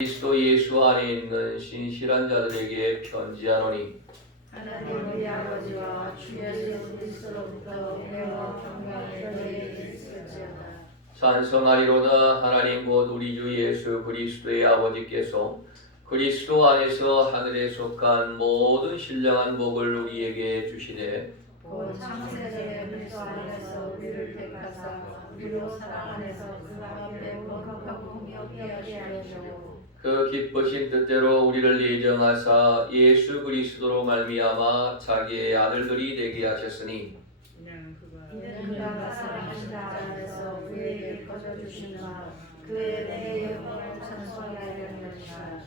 그리스도 예수 안에 있는 신실한 자들에게 편지하노니 하나님 우리 아버지와 주 예수 그리스도로부터 은혜와 평강이 너희에게 있을지어다. 찬송하리로다. 하나님 곧 우리 주 예수 그리스도의 아버지께서 그리스도 안에서 하늘에 속한 모든 신령한 복을 우리에게 주시되 곧 창세전에 그리스도 안에서 우리를 택하사 우리로 사랑 안에서 그 앞에 거룩하고 경외하게 하시고 그 기쁘신 뜻대로 우리를 예정하사 예수 그리스도로 말미암아 자기의 아들들이 되게 하셨으니 이는 그가 사랑하신 자 안에서 우리에게 거저주신 바 그의 은혜의 영광을 찬송하게 하려 하시라.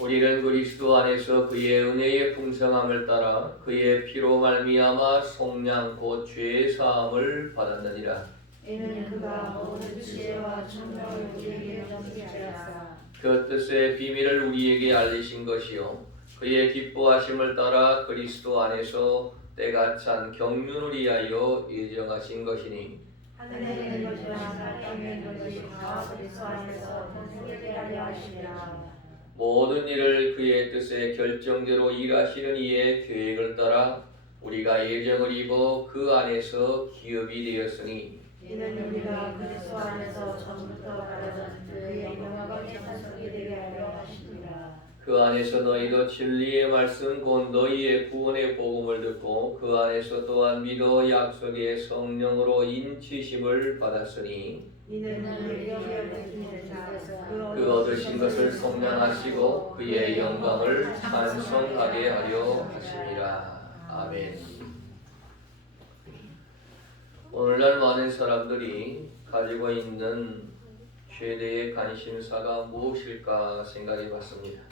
우리는 그리스도 안에서 그의 은혜의 풍성함을 따라 그의 피로 말미암아 속량 곧 죄의 사함을 받았느니라. 이는 그가 모든 지혜와 총명을 우리에게 넘치하사 그 뜻의 비밀을 우리에게 알리신 것이요 그의 기뻐하심을 따라 그리스도 안에서 때가 찬 경륜을 위하여 예정하신 것이니 하늘에 있는 것이나 땅에 있는 것이나 그리스도 안에서 번성되게 하려 하시리라. 모든 일을 그의 뜻의 결정대로 일하시는 이의 계획을 따라 우리가 예정을 입어 그 안에서 기업이 되었으니 이는 우리가 그리스도 안에서 전부터 바라던 그의 영광의 찬송이 되게 하려 하시니라. 그 안에서 너희도 진리의 말씀 곧 너희의 구원의 복음을 듣고 그 안에서 또한 믿어 약속의 성령으로 인치심을 받았으니 이는 우리가 얻으신 자에서 그 얻으신 것을 속량하시고 그의 영광을 찬송하게 하려 하심이라. 아멘. 오늘날 많은 사람들이 가지고 있는 최대의 관심사가 무엇일까 생각해 봤습니다.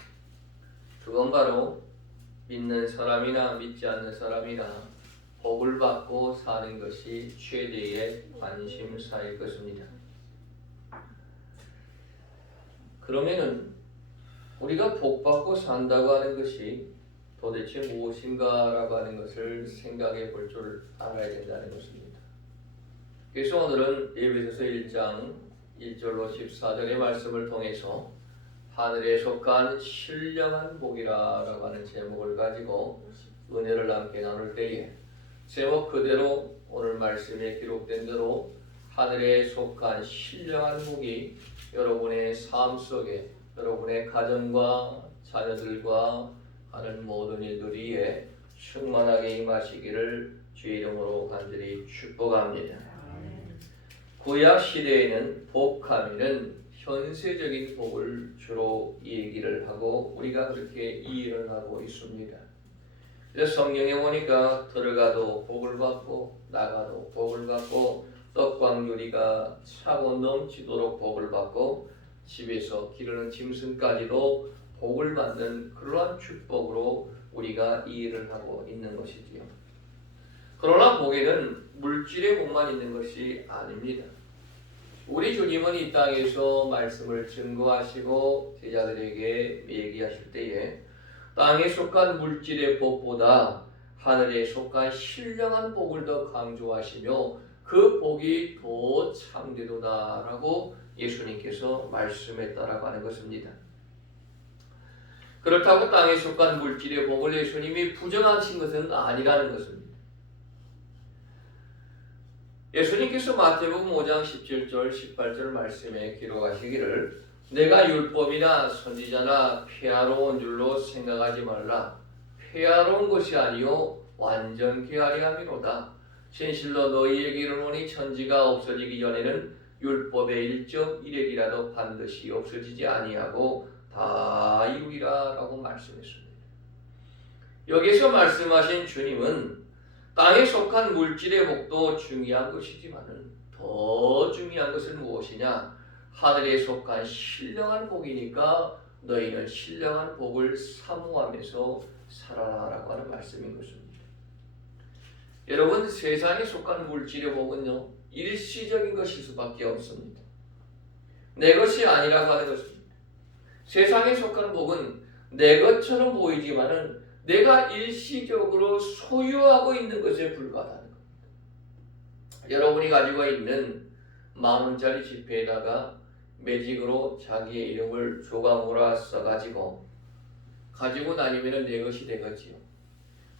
그건 바로 믿는 사람이나 믿지 않는 사람이나 복을 받고 사는 것이 최대의 관심사일 것입니다. 그러면은 우리가 복 받고 산다고 하는 것이 도대체 무엇인가라고 하는 것을 생각해 볼 줄 알아야 된다는 것입니다. 그래서 오늘은 에베소서 1장 1절로 14절의 말씀을 통해서 하늘에 속한 신령한 복이라고 하는 제목을 가지고 은혜를 함께 나눌 때에 제목 그대로 오늘 말씀에 기록된 대로 하늘에 속한 신령한 복이 여러분의 삶 속에 여러분의 가정과 자녀들과 하는 모든 일들 위에 충만하게 임하시기를 주의 이름으로 간절히 축복합니다. 구약 시대에는 복하면은 현세적인 복을 주로 얘기를 하고 우리가 그렇게 이해를 하고 있습니다. 그래서 성경에 보니까 들어가도 복을 받고 나가도 복을 받고 떡방유리가 차고 넘치도록 복을 받고 집에서 기르는 짐승까지도 복을 받는 그러한 축복으로 우리가 이해를 하고 있는 것이지요. 그러나 복에는 물질의 복만 있는 것이 아닙니다. 우리 주님은 이 땅에서 말씀을 증거하시고 제자들에게 얘기하실 때에 땅에 속한 물질의 복보다 하늘에 속한 신령한 복을 더 강조하시며 그 복이 더 참되도다라고 예수님께서 말씀했다라고 하는 것입니다. 그렇다고 땅에 속한 물질의 복을 예수님이 부정하신 것은 아니라는 것입니다. 예수님께서 마태복음 5장 17절 18절 말씀에 기록하시기를 내가 율법이나 선지자나 폐하러 온 줄로 생각하지 말라. 폐하러 온 것이 아니요 완전케 하려 함이로다. 진실로 너희에게 이르노니 천지가 없어지기 전에는 율법의 1.1획이라도 반드시 없어지지 아니하고 다 이루리라 라고 말씀했습니다. 여기서 말씀하신 주님은 땅에 속한 물질의 복도 중요한 것이지만은 더 중요한 것은 무엇이냐? 하늘에 속한 신령한 복이니까 너희는 신령한 복을 사모하면서 살아라라고 하는 말씀인 것입니다. 여러분, 세상에 속한 물질의 복은요 일시적인 것일 수밖에 없습니다. 내 것이 아니라고 하는 것입니다. 세상에 속한 복은 내 것처럼 보이지만은 내가 일시적으로 소유하고 있는 것에 불과하다는 겁니다. 여러분이 가지고 있는 10,000원짜리 지폐에다가 매직으로 자기의 이름을 조각으로 써가지고 가지고 다니면 내 것이 되겠지요.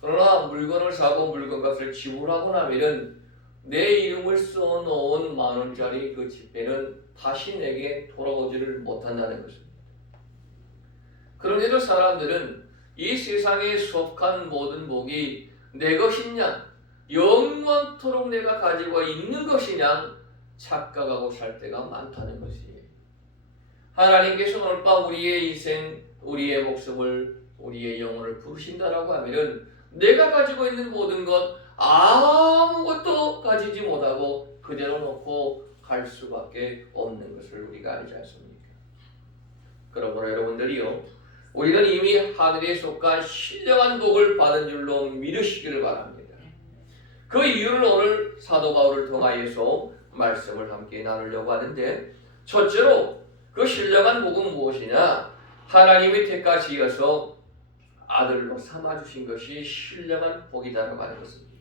그러나 물건을 사고 물건값을 지불하고 나면 내 이름을 써놓은 10,000원짜리 그 지폐는 다시 내게 돌아오지를 못한다는 것입니다. 그런데도 사람들은 이 세상에 속한 모든 복이 내 것이냐, 영원토록 내가 가지고 있는 것이냐 착각하고 살 때가 많다는 것이에요. 하나님께서 오늘 밤 우리의 인생, 우리의 목숨을, 우리의 영혼을 부르신다라고 하면은 내가 가지고 있는 모든 것 아무것도 가지지 못하고 그대로 놓고 갈 수밖에 없는 것을 우리가 알지 않습니까? 그러므로 여러분들이요, 우리는 이미 하늘에 속한 신령한 복을 받은 줄로 믿으시기를 바랍니다. 그 이유를 오늘 사도 바울을 통하여서 말씀을 함께 나누려고 하는데, 첫째로 그 신령한 복은 무엇이냐? 하나님이 택하시어서 아들로 삼아주신 것이 신령한 복이다라고 하는 것입니다.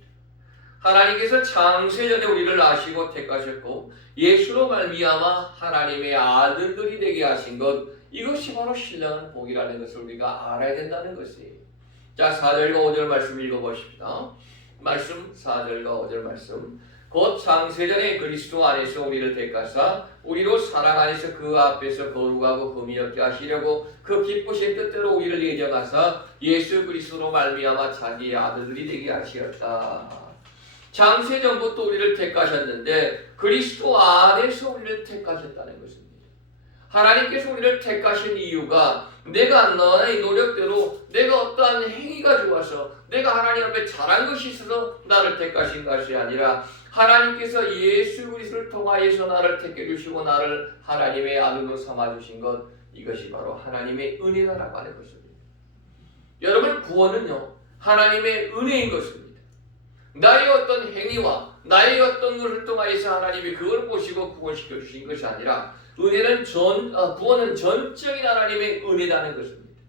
하나님께서 창세전에 우리를 아시고 택하셨고 예수로 말미암아 하나님의 아들들이 되게 하신 것, 이것이 바로 신령한 복이라는 것을 우리가 알아야 된다는 것이에요. 자, 4절과 5절 말씀 읽어보십시다. 말씀 4절과 5절 말씀. 곧 창세전에 그리스도 안에서 우리를 택하사 우리로 사랑 안에서 그 앞에서 거룩하고 흠이 없게 하시려고 그 기쁘신 뜻대로 우리를 예정하사 예수 그리스도로 말미암아 자기의 아들들이 되게 하시었다. 창세전부터 우리를 택하셨는데 그리스도 안에서 우리를 택하셨다는 것입니다. 하나님께서 우리를 택하신 이유가 내가 너의 노력대로 내가 어떠한 행위가 좋아서 내가 하나님 앞에 잘한 것이 있어서 나를 택하신 것이 아니라 하나님께서 예수 그리스도를 통하여서 나를 택해 주시고 나를 하나님의 아들로 삼아 주신 것, 이것이 바로 하나님의 은혜라고 하는 것입니다. 여러분, 구원은요 하나님의 은혜인 것입니다. 나의 어떤 행위와 나의 어떤 것을 통하여서 하나님이 그걸 보시고 구원시켜 주신 것이 아니라 은혜는 구원은 전적인 하나님의 은혜라는 것입니다.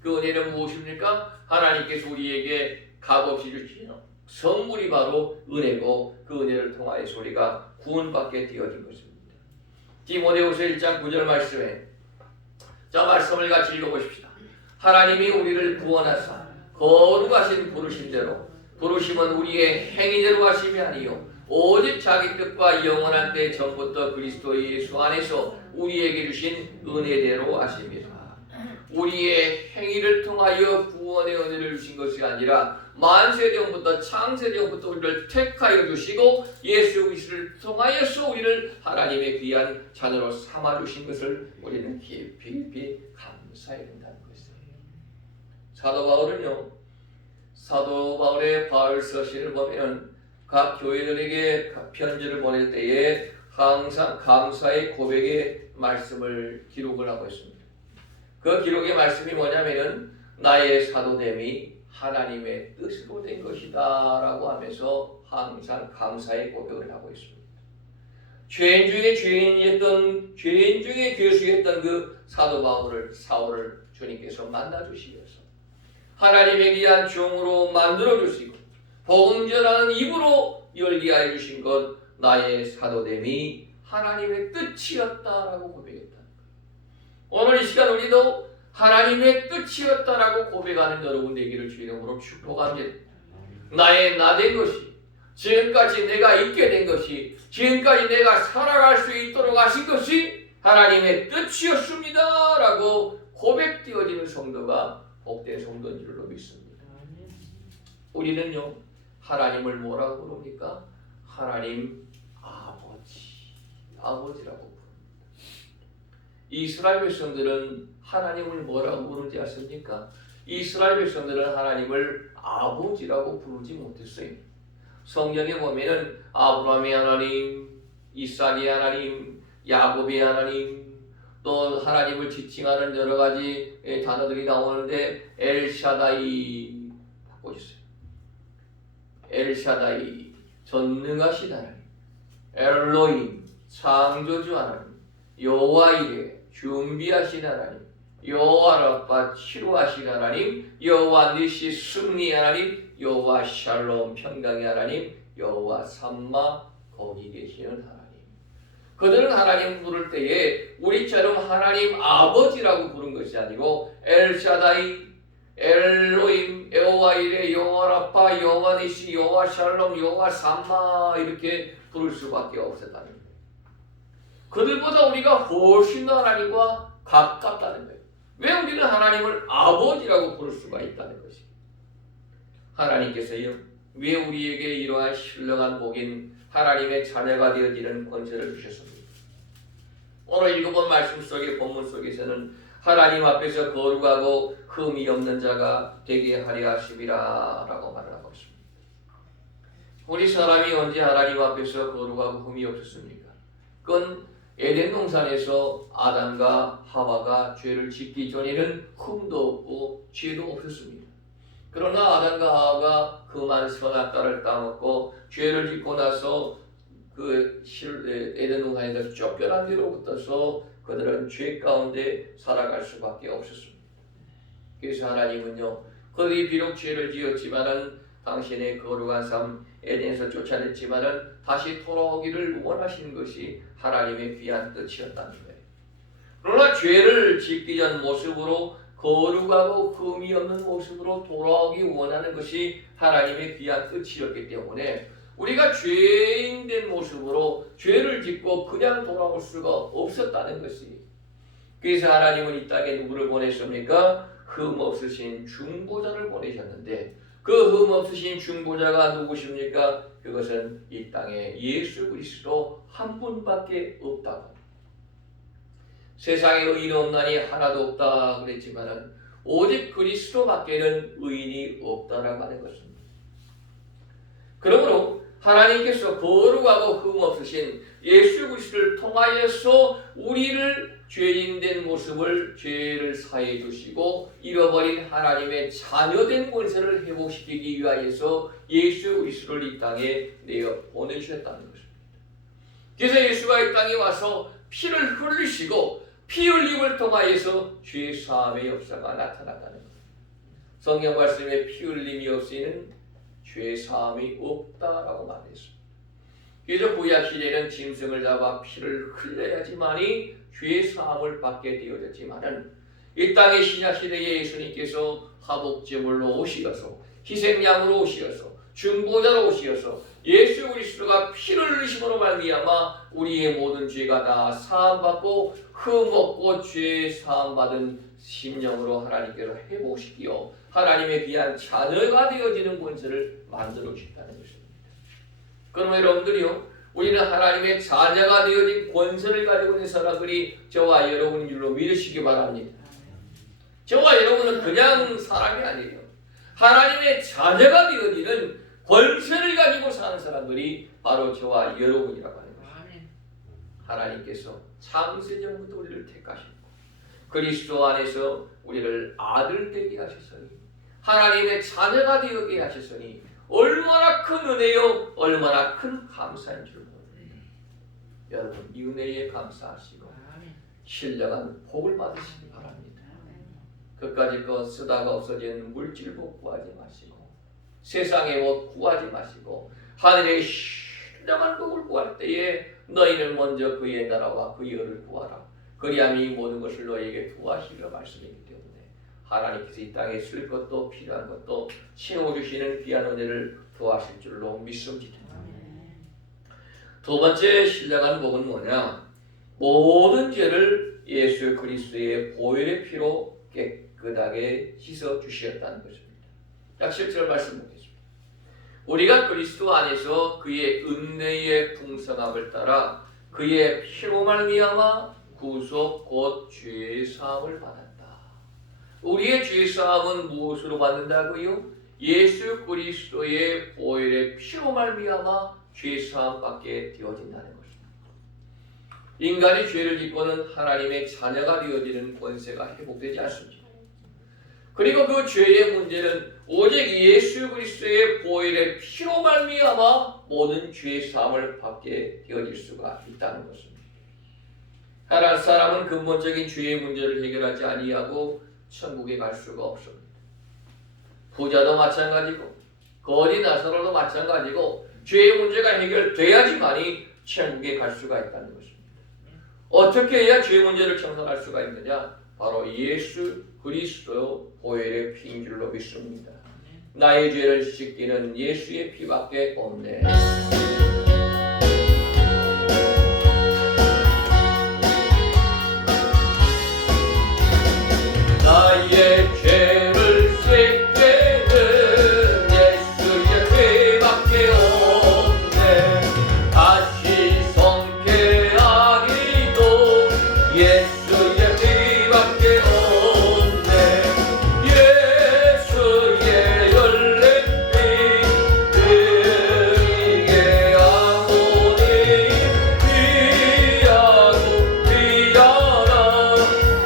그 은혜는 무엇입니까? 하나님께서 우리에게 값없이 주신 선물이 바로 은혜고 그 은혜를 통하여서 우리가 구원받게 되어진 것입니다. 디모데후서 1장 9절 말씀에, 자, 말씀을 같이 읽어보십시다. 하나님이 우리를 구원하사 거룩하신 부르심대로, 부르심은 우리의 행위대로 하심이 아니요 오직 자기 뜻과 영원한 때 전부터 그리스도 예수 안에서 우리에게 주신 은혜대로 하십니다. 우리의 행위를 통하여 구원의 은혜를 주신 것이 아니라 만세전부터 창세전부터 우리를 택하여 주시고 예수 그리스도를 통하여서 우리를 하나님의 귀한 자녀로 삼아 주신 것을 우리는 깊이 감사해야 된다는 것이에요. 사도 바울은요, 사도 바울의 바울서 시를 보면 각 교회들에게 각 편지를 보낼 때에 항상 감사의 고백의 말씀을 기록을 하고 있습니다. 그 기록의 말씀이 뭐냐면은 나의 사도됨이 하나님의 뜻으로 된 것이다 라고 하면서 항상 감사의 고백을 하고 있습니다. 죄인 중에 죄인 중에 괴수였던 그 사도 바울을, 사울을 주님께서 만나 주시면서 하나님의 귀한 종으로 만들어 주시고 복음 전하는 입으로 열게 하여 주신 것, 나의 사도됨이 하나님의 뜻이었다라고 고백했다. 오늘 이 시간 우리도 하나님의 뜻이었다라고 고백하는 여러분 되기를 주의 이름으로 축복합니다. 나의 나 된 것이, 지금까지 내가 있게 된 것이, 지금까지 내가 살아갈 수 있도록 하신 것이 하나님의 뜻이었습니다 라고 고백되어지는 성도가 복된 성도인 줄로 믿습니다. 우리는요 하나님을 뭐라고 부릅니까? 하나님 아버지라고 부릅니다. 이스라엘 백성들은 하나님을 뭐라고 부르지 않습니까? 이스라엘 백성들은 하나님을 아버지라고 부르지 못했어요. 성경에 보면은 아브라함의 하나님, 이삭의 하나님, 야곱의 하나님, 또 하나님을 지칭하는 여러 가지 단어들이 나오는데 엘샤다이 바꿔주세요. 엘샤다이, 전능하신 하나님, 엘로힘, 창조주 하나님, 여호와 이레, 준비하신 하나님, 여호와 라파, 치료하신 하나님, 여호와 니시, 승리 하나님, 여호와 샬롬, 평강의 하나님, 여호와 삼마, 거기 계시는 하나님. 그들은 하나님 부를 때에 우리처럼 하나님 아버지라고 부른 것이 아니고 엘샤다이, 엘로임, 여호와 이레, 여호와 라파, 여호와 니시, 여호와 샬롬, 여호와 삼마 이렇게 부를 수밖에 없었다는 거예요. 그들보다 우리가 훨씬 더 하나님과 가깝다는 거예요. 왜 우리는 하나님을 아버지라고 부를 수가 있다는 것이에요. 하나님께서요, 왜 우리에게 이러한 신령한 복인 하나님의 자녀가 되어지는 권세를 주셨습니다. 오늘 읽어본 말씀 속의 본문 속에서는 하나님 앞에서 거룩하고 흠이 없는 자가 되게 하려 하심이라 라고 말하고 있습니다. 우리 사람이 언제 하나님 앞에서 거룩하고 흠이 없었습니까? 그건 에덴 동산에서 아담과 하와가 죄를 짓기 전에는 흠도 없고 죄도 없었습니다. 그러나 아담과 하와가 그만 선악과를 따먹고 죄를 짓고 나서 그 에덴 동산에서 쫓겨난 뒤로부터서 그들은 죄 가운데 살아갈 수밖에 없었습니다. 그래서 하나님은요, 그들이 비록 죄를 지었지만은 당신의 거룩한 삶 에덴에서 쫓아냈지만은 다시 돌아오기를 원하시는 것이 하나님의 귀한 뜻이었다는 거예요. 그러나 죄를 짓기 전 모습으로 거룩하고 흠이 없는 모습으로 돌아오기 원하는 것이 하나님의 귀한 뜻이었기 때문에 우리가 죄인된 모습으로 죄를 짓고 그냥 돌아올 수가 없었다는 것이. 그래서 하나님은 이 땅에 누구를 보내셨습니까? 흠 없으신 중보자를 보내셨는데 그 흠 없으신 중보자가 누구십니까? 그것은 이 땅에 예수 그리스도 한 분밖에 없다고. 세상에 의인 없나니 하나도 없다 그랬지만은 오직 그리스도밖에는 의인이 없다라고 하는 것입니다. 그러므로 하나님께서 거룩하고 흠 없으신 예수 그리스도를 통하여서 우리를 죄인된 모습을 죄를 사해 주시고 잃어버린 하나님의 자녀된 권세를 회복시키기 위하여서 예수 그리스도를 이 땅에 내어 보내주셨다는 것입니다. 그래서 예수가 이 땅에 와서 피를 흘리시고 피 흘림을 통하여서 죄 사함의 역사가 나타났다는 것입니다. 성경 말씀에 피 흘림이 없이는 죄 사함이 없다라고 말했습니다. 그래서 구약 시대에는 짐승을 잡아 피를 흘려야지만이 죄 사함을 받게 되어졌지만은 이 땅의 신약 시대에 예수님께서 화복제물로 오시어서 희생양으로 오시어서 중보자로 오시어서 예수 그리스도가 피를 흘리심으로 말미암아 우리의 모든 죄가 다 사함받고 흠 없고 죄 사함받은 심령으로 하나님께서 회복시키어 하나님의 귀한 자녀가 되어지는 권세를 만들어 주셨다는 것입니다. 그러면 여러분들이요, 우리는 하나님의 자녀가 되어진 권세를 가지고 있는 사람들이 저와 여러분인 줄로 믿으시기 바랍니다. 저와 여러분은 그냥 사람이 아니에요. 하나님의 자녀가 되어지는 권세를 가지고 사는 사람들이 바로 저와 여러분이라고 하는 것입니다. 하나님께서 창세전부터 우리를 택하시고 그리스도 안에서 우리를 아들 되게 하셨으니 하나님의 자녀가 되게 하셨으니 얼마나 큰 은혜요, 얼마나 큰 감사인 줄 모릅니다. 여러분 이 은혜에 감사하시고 신령한 복을 받으시기 바랍니다. 그까짓 것 쓰다가 없어지는 물질복 구하지 마시고 세상의 옷 구하지 마시고 하늘의 신령한 복을 구할 때에 너희는 먼저 그의 나라와 그의 의를 구하라. 그리하면 이 모든 것을 너희에게 구하시리라 말씀이기 때문에 하나님께서 이 땅에 쓸 것도 필요한 것도 채워주시는 귀한 은혜를 더하실 줄로 믿습니다. 두 번째 신령한 복은 뭐냐? 모든 죄를 예수 그리스도의 보혈의 피로 깨끗하게 씻어 주셨다는 것입니다. 약 17절 말씀 보겠습니다. 우리가 그리스도 안에서 그의 은혜의 풍성함을 따라 그의 피로 말미암아 구속 곧 죄 사함을 받았다. 우리의 죄 사함은 무엇으로 받는다고요? 예수 그리스도의 보혈의 피로 말미암아 죄 사함 받게 되어진다는 것입니다. 인간이 죄를 짓고는 하나님의 자녀가 되어지는 권세가 회복되지 않습니다. 그리고 그 죄의 문제는 오직 예수 그리스도의 보혈의 피로 말미암아 모든 죄 사함을 받게 되어질 수가 있다는 것입니다. 하나님 사람은 근본적인 죄의 문제를 해결하지 아니하고 천국에 갈 수가 없습니다. 부자도 마찬가지고 거지 나사로도 마찬가지고 죄의 문제가 해결돼야지만이 천국에 갈 수가 있다는 것입니다. 어떻게 해야 죄 문제를 청산할 수가 있느냐? 바로 예수 그리스도 보혈의 피인 줄로 믿습니다. 나의 죄를 씻기는 예수의 피밖에 없네. 나의 죄를 씻기는 예수의 피밖에 없네. 다시 성케하기도 예수의 피밖에 없네. 예수의 열린 피 그에게 아무리 피하고 피하라.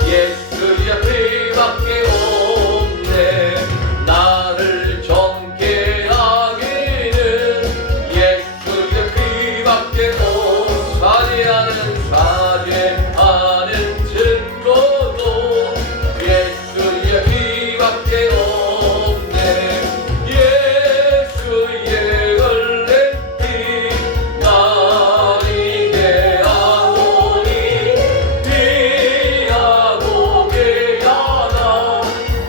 예수의 피밖에 없네. 나를 정케 하기는 예수의 피밖에 없. 사죄하는 증거도 예수의 피밖에 없네. 예수의 흘린 피 나에게 아무리 피하고 피하라.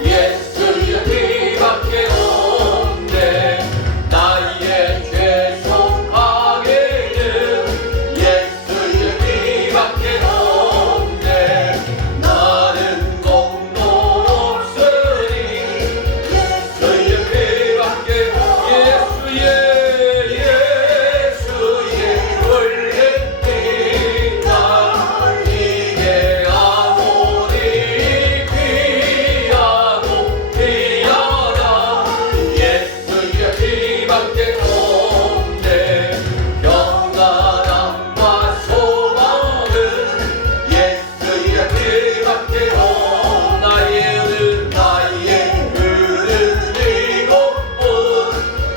예수의 피밖에 없네. 나의 죄 속하게는 예수의 피밖에 없네. 나는 공로 없으니 예수의 피밖에 예수의 흘린 피 나에게 아무리 피하고 피하라. 예수의 피밖에 없네. 평안함과 소망은 예수의 피밖에 없. 나의 은은 이것뿐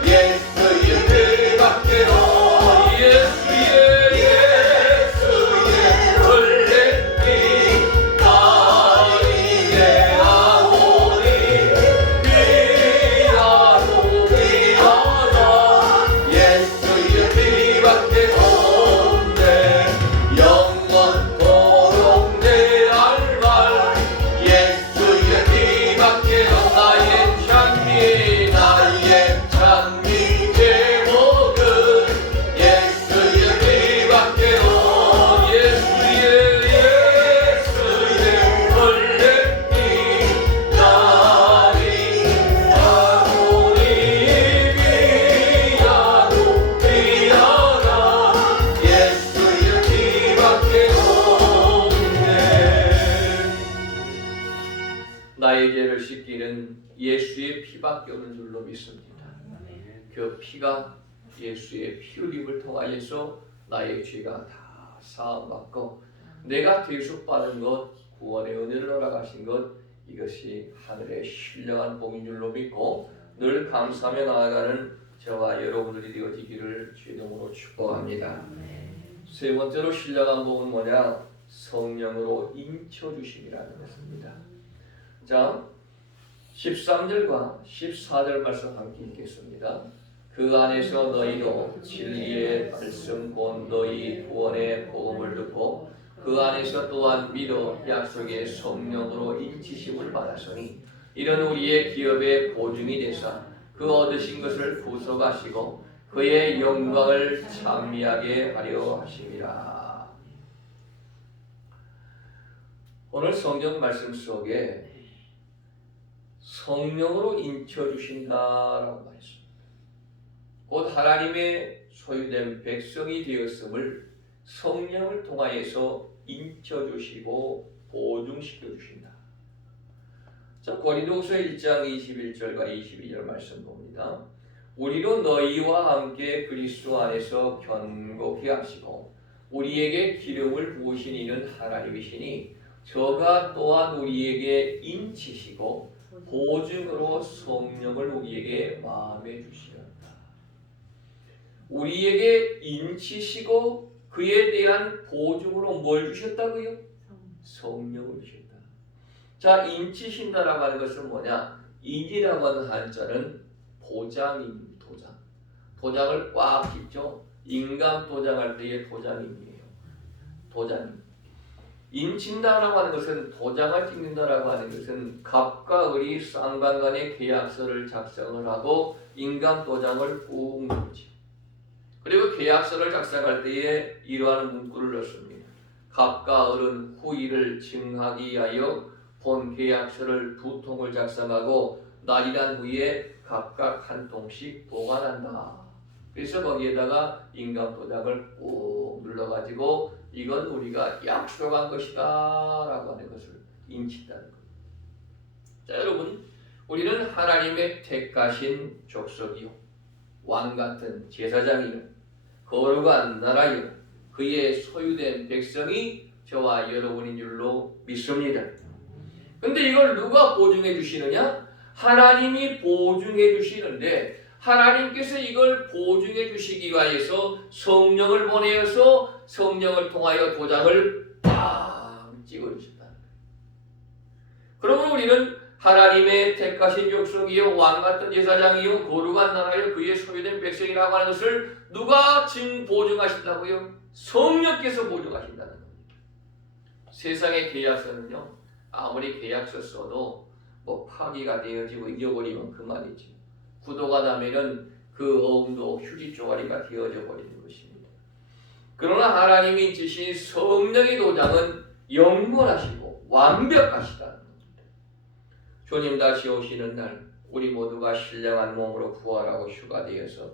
예수의 피밖에 없. 예수의 흘린 피 나에게 아무리 피하고 피하라. 예수의 피밖에 없네. 영원토록 내 할 말 예수의 피밖에 없. 나의 찬미 제목은 예수의 피밖에 없. 예수의 흘린 피 나를 아무리 피하고 피하라. 예수의 피밖에 없네. 나의 죄를 씻기는 예수의 피밖에 없는 줄로 믿습니다. 그 피가 예수의 피 흘림을 통하여서 나의 죄가 다 사함받고 내가 대속받은 것, 구원의 은혜를 허락하신 것, 이것이 하늘의 신령한 복인 줄로 믿고 늘 감사하며 나아가는 저와 여러분들이 되어지기를 주의 이름으로 축복합니다. 세 번째로 신령한 복은 뭐냐? 성령으로 인쳐주심이라는 것입니다. 자, 13절과 14절 말씀 함께 읽겠습니다. 그 안에서 너희도 진리의 말씀 곧 너희 구원의 복음을 듣고 그 안에서 또한 믿어 약속의 성령으로 인치심을 받았으니 이런 우리의 기업의 보증이 되사 그 얻으신 것을 구속하시고 그의 영광을 찬미하게 하려 하심이라. 오늘 성경 말씀 속에 성령으로 인쳐주신다라고 말했습니다. 곧 하나님의 소유된 백성이 되었음을 성령을 통하여서 인쳐주시고 보증시켜주신다. 자, 고린도후서 1장 21절과 22절 말씀 봅니다. 우리로 너희와 함께 그리스도 안에서 견고히 하시고 우리에게 기름을 부으신 이는 하나님이시니 저가 또한 우리에게 인치시고 보증으로 성령을 우리에게 마음에 주시었다. 우리에게 인치시고 그에 대한 보증으로 뭘 주셨다고요? 성령을 주셨다. 자, 인치신다라고 하는 것은 뭐냐? 인이라고 하는 한자는 도장입니다. 도장. 도장을 꽉 짚죠. 인감 도장할 때의 도장임이에요. 도장. 인친다라고 하는 것은 도장을 찍는다라고 하는 것은 갑과 을이 쌍방간의 계약서를 작성을 하고 인감 도장을 꾹 누르지. 그리고 계약서를 작성할 때에 이러한 문구를 넣습니다. 갑과 을은 후일을 증하기 위하여 본 계약서를 2통을 작성하고 날이란 후에 각각 한 통씩 보관한다. 그래서 거기에다가 인감 도장을 꾹 눌러가지고 이건 우리가 약속한 것이다 라고 하는 것을 인친다는 겁니다. 자, 여러분, 우리는 하나님의 택하신 족속이요 왕같은 제사장이요 거룩한 나라요 그의 소유된 백성이 저와 여러분인 줄로 믿습니다. 근데 이걸 누가 보증해 주시느냐? 하나님이 보증해 주시는데 하나님께서 이걸 보증해 주시기 위해서 성령을 보내어서 성령을 통하여 도장을 딱 찍어주신다는 거예요. 그러면 우리는 하나님의 택하신 족속이요 왕같은 제사장이요 거룩한 나라요 그의 소유된 백성이라고 하는 것을 누가 보증하신다고요? 성령께서 보증하신다는 겁니다. 세상의 계약서는요 아무리 계약서 써도 뭐 파기가 되어지고 잊어버리면 그만이지. 구도가 나면은 그 어음도 휴지 쪼가리가 되어져 버리는 것입니다. 그러나 하나님이 주신 성령의 도장은 영원하시고 완벽하시다는 겁니다. 주님 다시 오시는 날 우리 모두가 신령한 몸으로 부활하고 휴거되어서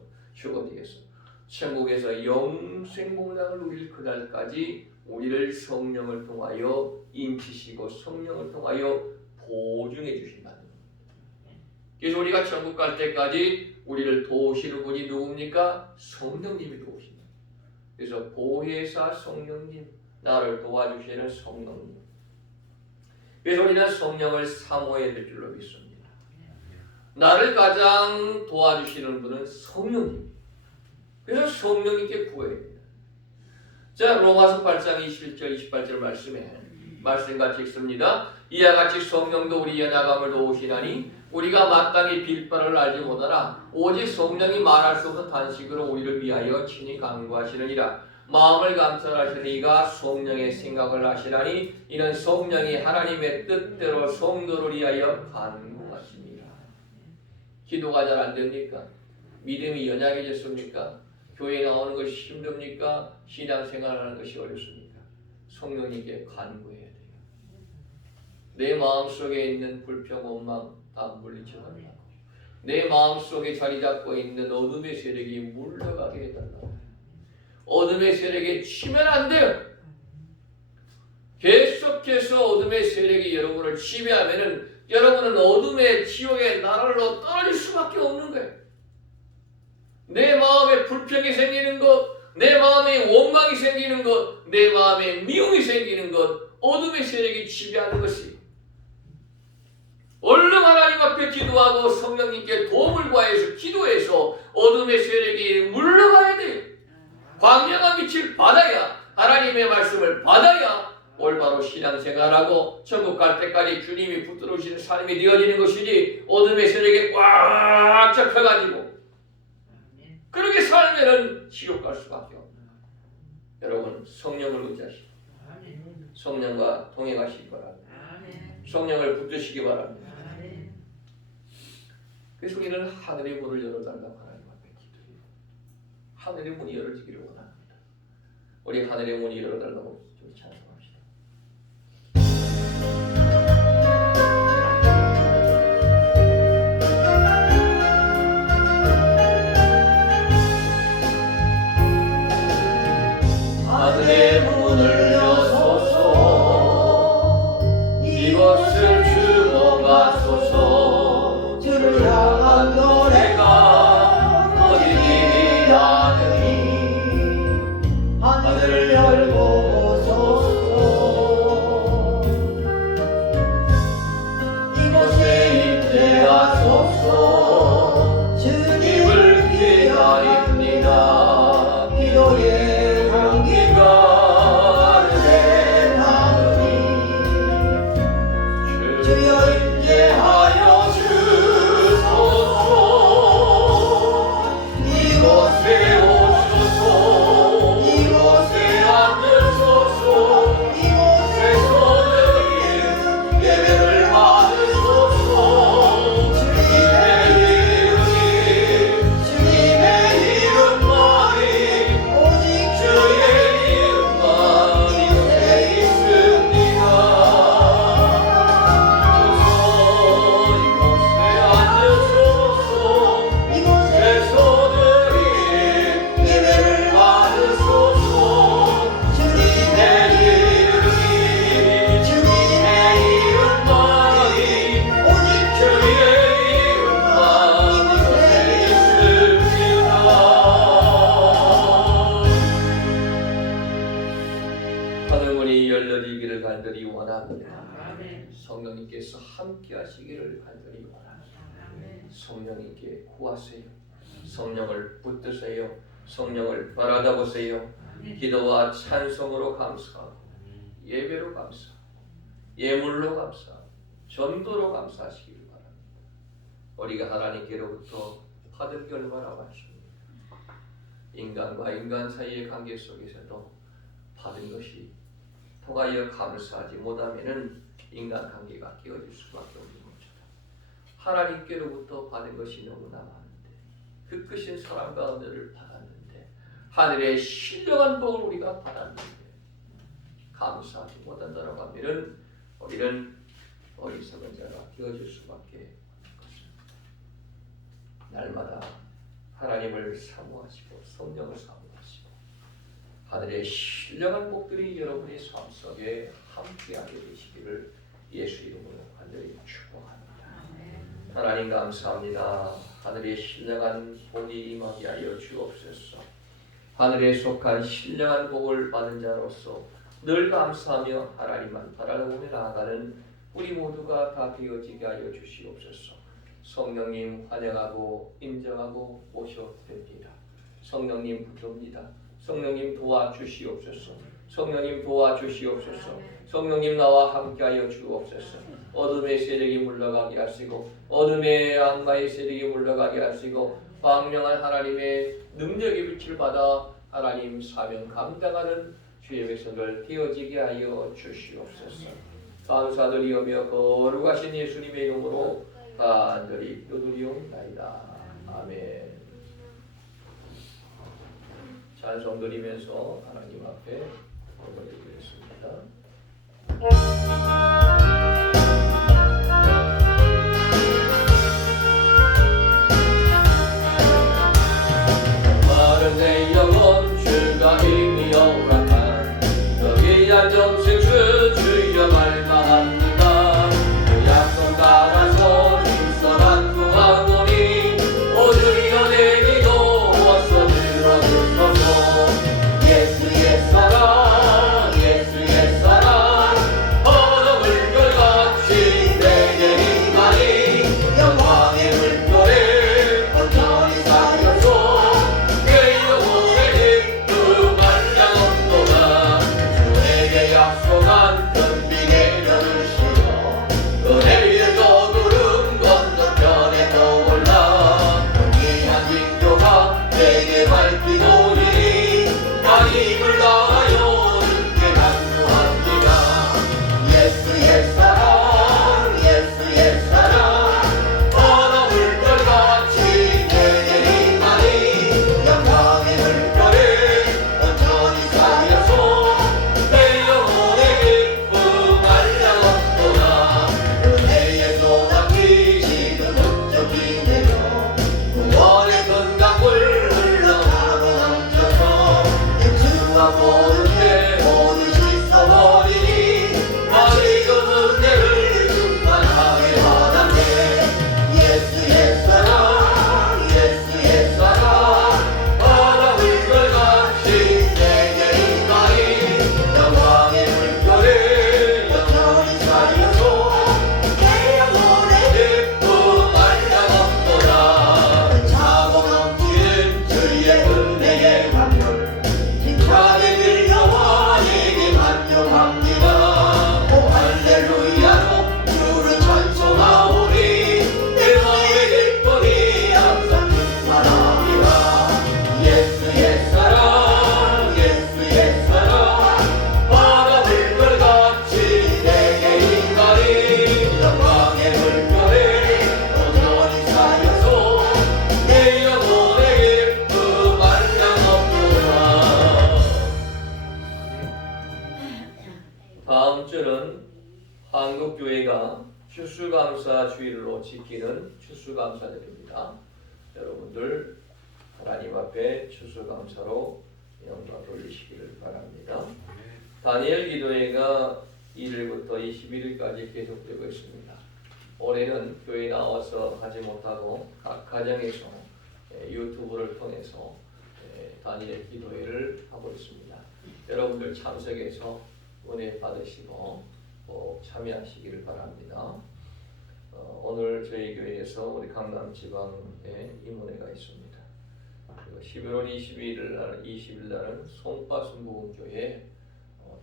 천국에서 영생 공장을 누릴 그날까지 우리를 성령을 통하여 인치시고 성령을 통하여 보증해 주신다는 겁니다. 그래서 우리가 천국 갈 때까지 우리를 도우시는 분이 누굽니까? 성령님이 도우신다. 그래서 보혜사 성령님, 나를 도와주시는 성령님. 그래서 우리는 성령을 사모해야 될 줄로 믿습니다. 나를 가장 도와주시는 분은 성령님. 그래서 성령님께 구해야 됩니다. 자, 로마서 8장 21절 28절 말씀 같이 읽습니다. 이와 같이 성령도 우리 연약함을 도우시나니 우리가 마땅히 빌 바를 알지 못하나 오직 성령이 말할 수 없는 단식으로 우리를 위하여 친히 간구하시느니라. 마음을 감찰하시는 이가 성령의 생각을 하시나니 이는 성령이 하나님의 뜻대로 성도를 위하여 간구하십니다. 기도가 잘 안 됩니까? 믿음이 연약해졌습니까? 교회 나오는 것이 힘듭니까? 신앙생활하는 것이 어렵습니까? 성령님께 간구해야 돼요. 내 마음속에 있는 불평, 원망 다 물리쳐 달라고. 내 마음속에 자리 잡고 있는 어둠의 세력이 물러가게 해달라고. 어둠의 세력에 치면 안 돼요. 계속해서 어둠의 세력이 여러분을 지배하면은 여러분은 어둠의 지옥의 나라로 떨어질 수밖에 없는 거예요. 내 마음에 불평이 생기는 것, 내 마음에 원망이 생기는 것, 내 마음에 미움이 생기는 것, 어둠의 세력이 지배하는 것이. 얼른 하나님 앞에 기도하고 성령님께 도움을 구해서 기도해서 어둠의 세력이 물러가야 돼요. 광명한 빛을 받아야, 하나님의 말씀을 받아야 올바로 신앙생활하고 천국 갈 때까지 주님이 붙들어오시는 삶이 되어지는 것이지, 어둠의 세력에 꽉 잡혀가지고 그렇게 살면은 지옥 갈 수밖에 없는 거예요. 여러분, 성령을 의지하시고 성령과 동행하시기 바랍니다. 성령을 붙드시기 바랍니다. 그래서 우리는 하늘의 문을 열어달라고 하나님 앞에 기도해요. 하늘의 문이 열어지기를 원합니다. 우리 하늘의 문이 열어달라고 좀 찬송합시다. 하늘의 문을 여소서, 이것을 주목하소서. 주를 향한 노래가 어디니 하느니 하늘을 열고 오소서. 성령님께서 함께 하시기를 간절히 바랍니다. 성령님께 구하세요. 성령을 붙드세요. 성령을 바라다 보세요. 기도와 찬송으로 감사하고 예배로 감사하고 예물로 감사하고 전도로 감사하시기를 바랍니다. 우리가 하나님께로부터 받은 게 얼마나 많습니까? 인간과 인간 사이의 관계 속에서도 받은 것이 통하여 감사하지 못하면은 인간관계가 깨어질 수밖에 없는 것이다. 하나님께로부터 받은 것이 너무나 많은데 그 크신 사랑과 은혜를 받았는데 하늘의 신령한 복을 우리가 받았는데 감사하지 못한다고 하면은 우리는 어리석은 자가 되어질 수밖에 없습니다. 날마다 하나님을 사모하시고 성령을 사모하시고 하늘의 신령한 복들이 여러분의 삶 속에 함께하게 되시기를 예수 이름으로 간절히 축복합니다. 하나님 감사합니다. 하늘의 신령한 복이 임하게 하여 주옵소서. 하늘에 속한 신령한 복을 받은 자로서 늘 감사하며 하나님만 바라보며 나아가는 우리 모두가 다 되어지게 하여 주시옵소서. 성령님 환영하고 인정하고 모셔드립니다. 성령님 부릅니다. 성령님 도와주시옵소서. 성령님 도와주시옵소서. 성령님 나와 함께하여 주옵소서. 어둠의 세력이 물러가게 하시고 어둠의 악마의 세력이 물러가게 하시고 광명한 하나님의 능력의 빛을 받아 하나님 사명 감당하는 주의 백성들 되어지게 하여 주시옵소서. 감사드리오며 거룩하신 예수님의 이름으로 간절히 기도드리옵나이다. 아멘. 찬송 드리면서 하나님 앞에 올려드리겠습니다. 마른 내 영혼 주가 이미 허락한 그 귀한 영생 주여 갈망합니다. 그 약속 따라서 힘써 구하노니 오늘이여 내 기도 어서 들어주소서. 예수의 사랑 예수의 사랑 얼음을 별같이 내게 임하니 영광의 물결에 온전히 사려서 내 영혼의 기쁨 한량없도다. 주에게 약속한 은비에 이르시어 은혜의 저 구름 건너편에 떠올라 귀한 징조가 내게 밝히노니 나 힘을 다하여 주께 간구합니다. 예수의 사랑 예수의 사랑 얼음을 별같이 내게 임하니 영광의 물결에 온전히 사려서 내 영혼의 기쁨 한량없도다. 은혜의 소낙이 지금 흡족히 내려 구원의 건강물 흘러가고 넘쳐서 예수와 모든 모두 씻어버리니 아직 은혜를 충만하게 받았네. 예수의 사랑 예수의 사랑 바람을 별같이 내게 임하니 영광의 물결에 영원히 살려서 내 영혼의 기쁨 한량없도다. 차고 넘치는 주의 은혜의 강물 힘차게 들려와 내게 만족합니다. 오 할렐루야로 주를 찬송하오니 내 마음의 기쁨이 항상 충만합니다. 예수의 사랑 예수의 사랑 바람을 별같이 내게 임하니 영광의 물결에 온전히 살려서 내 영혼의 기쁨 한량없도다. 다음 주는 한국교회가 추수감사 주일로 지키는 추수감사절입니다. 여러분들 하나님 앞에 추수감사로 영광 돌리시기를 바랍니다. 다니엘 기도회가 1일부터 21일까지 계속되고 있습니다. 올해는 교회 나와서 하지 못하고 각 가정에서 유튜브를 통해서 다니엘 기도회를 하고 있습니다. 여러분들 참석해서 은혜 받으시고 꼭 참여하시기를 바랍니다. 오늘 저희 교회에서 우리 강남 지방에 임원회가 있습니다. 그리고 11월 20일 날은 송파순복음교회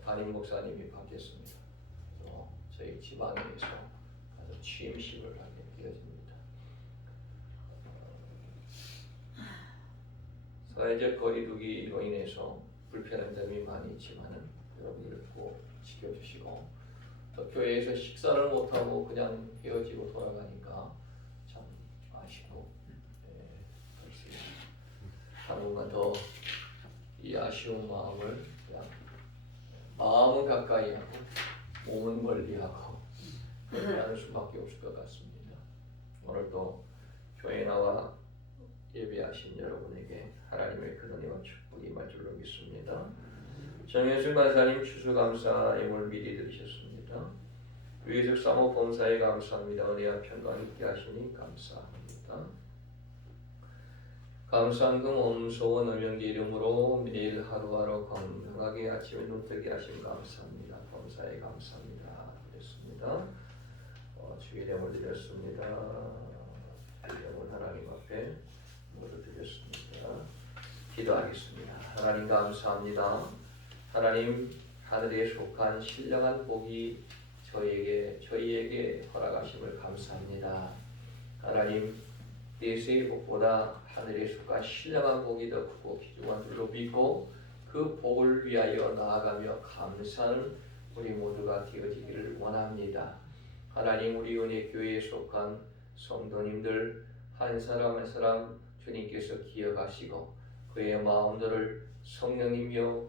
담임 목사님이 바뀌었습니다. 저희 지방에서 아주 취임식을 하게 되어집니다. 사회적 거리두기로 인해서 불편한 점이 많이 있지만은 여러분들 꼭 지켜주시고, 또 교회에서 식사를 못하고 그냥 헤어지고 돌아가니까 참 아쉽고, 그렇습니다. 한번만 더 이 아쉬운 마음을 그냥 마음은 가까이 하고 몸은 멀리하고 그렇게 하는 수밖에 없을 것 같습니다. 오늘 또 교회 나와 예배하신 여러분에게 하나님의 근원과 축복이 임할 줄로 믿습니다. 정현승 간사님 추수감사임을 미리 드리셨습니다. 위에서 사모 범사에 감사합니다. 은혜와 평강 있게 하시니 감사합니다. 감사한금 엄소원 의명계 이름으로 매일 하루하루 건강하게 아침에 눈뜨게 하심 감사합니다. 범사에 감사합니다. 그랬습니다. 주일εμ을 드렸습니다. 주일εμ을 하나님 앞에 모두 드렸습니다. 기도하겠습니다. 하나님 감사합니다. 하나님, 하늘에 속한 신령한 복이 저희에게 허락하심을 감사합니다. 하나님, 내세의 복보다 하늘에 속한 신령한 복이 더 크고 귀중한 줄로 믿고 그 복을 위하여 나아가며 감사하는 우리 모두가 되어지기를 원합니다. 하나님, 우리 은혜교회에 속한 성도님들 한 사람 한 사람 주님께서 기억하시고 그의 마음들을 성령이며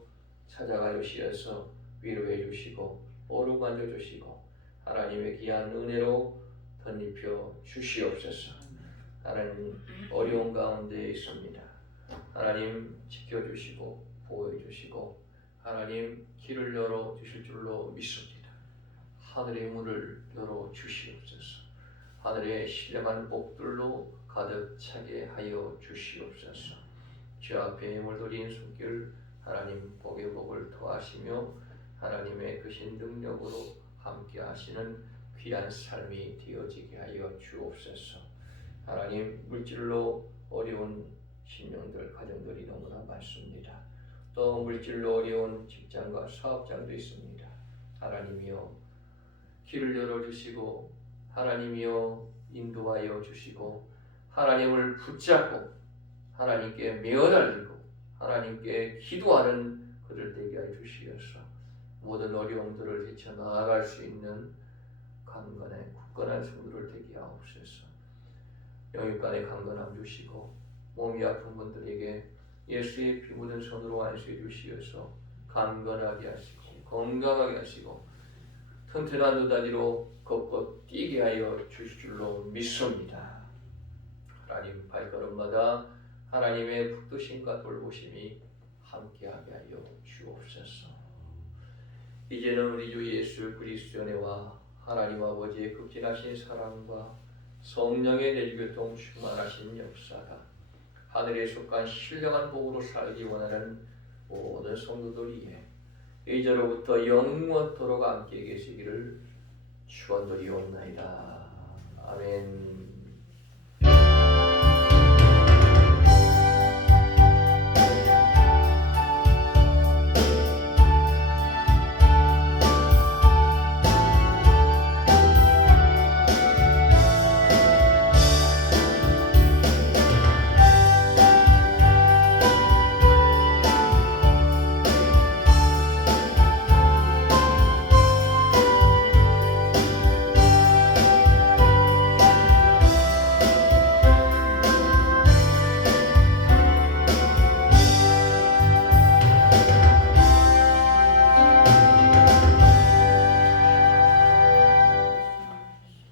찾아가 주시어서 위로해 주시고 어루만져 주시고 하나님의 귀한 은혜로 덧입혀 주시옵소서. 하나님, 어려운 가운데 있습니다. 하나님, 지켜주시고 보호해주시고 하나님, 길을 열어주실 줄로 믿습니다. 하늘의 문을 열어주시옵소서. 하늘의 신령한 복들로 가득 차게 하여 주시옵소서. 주 앞에 물들인 손길 하나님 복의 복을 더하시며 하나님의 크신 능력으로 함께 하시는 귀한 삶이 되어지게 하여 주옵소서. 하나님, 물질로 어려운 신령들 가정들이 너무나 많습니다. 또 물질로 어려운 직장과 사업장도 있습니다. 하나님이여 길을 열어주시고 하나님이여 인도하여 주시고 하나님을 붙잡고 하나님께 매어달리고 하나님께 기도하는 그들 되게 하여 주시어서 모든 어려움들을 헤쳐나아갈 수 있는 강건한 굳건한 성도를 되게 하옵소서. 영육간의 강건함 주시고 몸이 아픈 분들에게 예수의 피 묻은 손으로 안수해 주시어서 강건하게 하시고 건강하게 하시고 튼튼한 두 다리로 걷고 뛰게 하여 주실 줄로 믿습니다. 하나님, 발걸음마다 하나님의 붙드심과 돌보심이 함께하게 하여 주옵소서. 이제는 우리 주 예수 그리스도의 은혜와 하나님 아버지의 극진하신 사랑과 성령의 내주교통 충만하신 역사가 하늘에 속한 신령한 복으로 살기 원하는 모든 성도들 위해 이제로부터 영원토록 함께 계시기를 축원드리옵나이다. 아멘.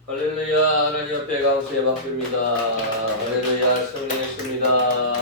할렐루야. 하나님 앞에 감사의 박수입니다. 할렐루야. 승리했습니다.